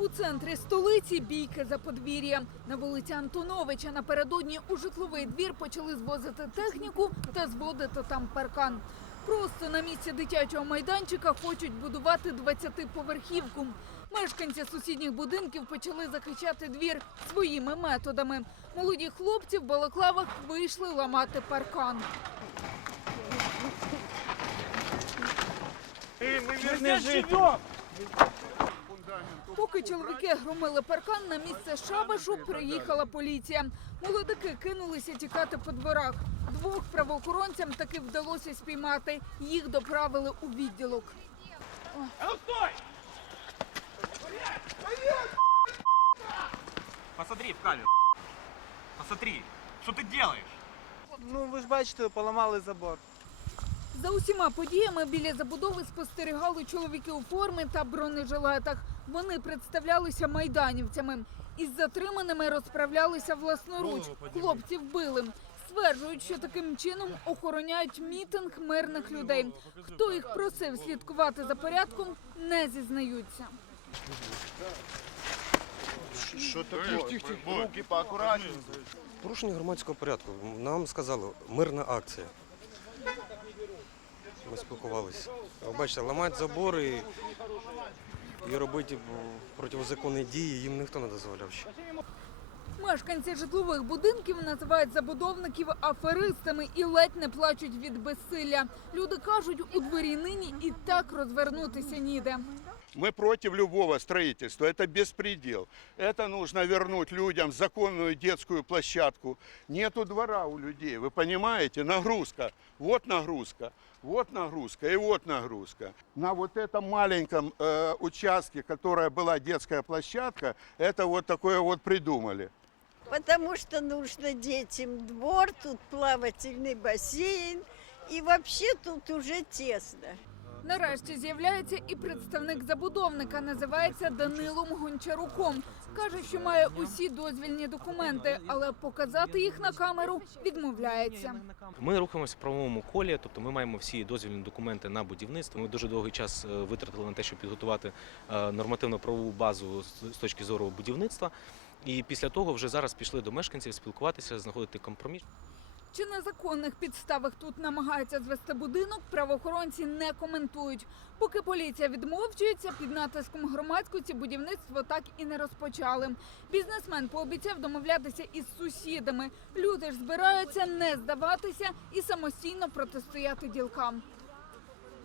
У центрі столиці бійки за подвір'я. На вулиці Антоновича напередодні у житловий двір почали звозити техніку та зводити там паркан. Просто на місці дитячого майданчика хочуть будувати 20-поверхівку. Мешканці сусідніх будинків почали захищати двір своїми методами. Молоді хлопці в балаклавах вийшли ламати паркан. Поки чоловіки громили паркан, на місце шабашу приїхала поліція. Молодики кинулися тікати по дворах. Двох правоохоронцям таки вдалося спіймати. Їх доправили у відділок. Посмотри в камеру. Посмотри, что ты делаешь? Ну, ви ж бачите, поламали забор. За усіма подіями біля забудови спостерігали чоловіки у формі та бронежилетах. Вони представлялися майданівцями. Із затриманими розправлялися власноруч. Хлопців били. Стверджують, що таким чином охороняють мітинг мирних людей. Хто їх просив слідкувати за порядком, не зізнаються. Що таке? Руки поаккуратнее. Порушення громадського порядку. Нам сказали, мирна акція. Ми спілкувалися. Бачите, ламати забори і робити м, протизаконні дії їм ніхто не дозволяв ще. Мешканці житлових будинків називають забудовників аферистами і ледь не плачуть від безсилля. Люди кажуть, у дворі нині і так розвернутися ніде. Мы против любого строительства. Это беспредел. Это нужно вернуть людям законную детскую площадку. Нету двора у людей, вы понимаете? Нагрузка. Вот нагрузка. Вот нагрузка и вот нагрузка. На вот этом маленьком э, участке, которая была детская площадка, это вот такое вот придумали. Потому что нужно детям двор, тут плавательный бассейн. И вообще тут уже тесно. Нарешті з'являється і представник забудовника, називається Данилом Гончаруком. Каже, що має усі дозвільні документи, але показати їх на камеру відмовляється. Ми рухаємося в правовому колі, тобто ми маємо всі дозвільні документи на будівництво. Ми дуже довгий час е, витратили на те, щоб підготувати е, нормативно-правову базу з точки зору будівництва. І після того вже зараз пішли до мешканців спілкуватися, знаходити компроміс. Чи на законних підставах тут намагаються звести будинок, правоохоронці не коментують. Поки поліція відмовчується, під натиском громадськості будівництво так і не розпочали. Бізнесмен пообіцяв домовлятися із сусідами. Люди ж збираються не здаватися і самостійно протистояти ділкам.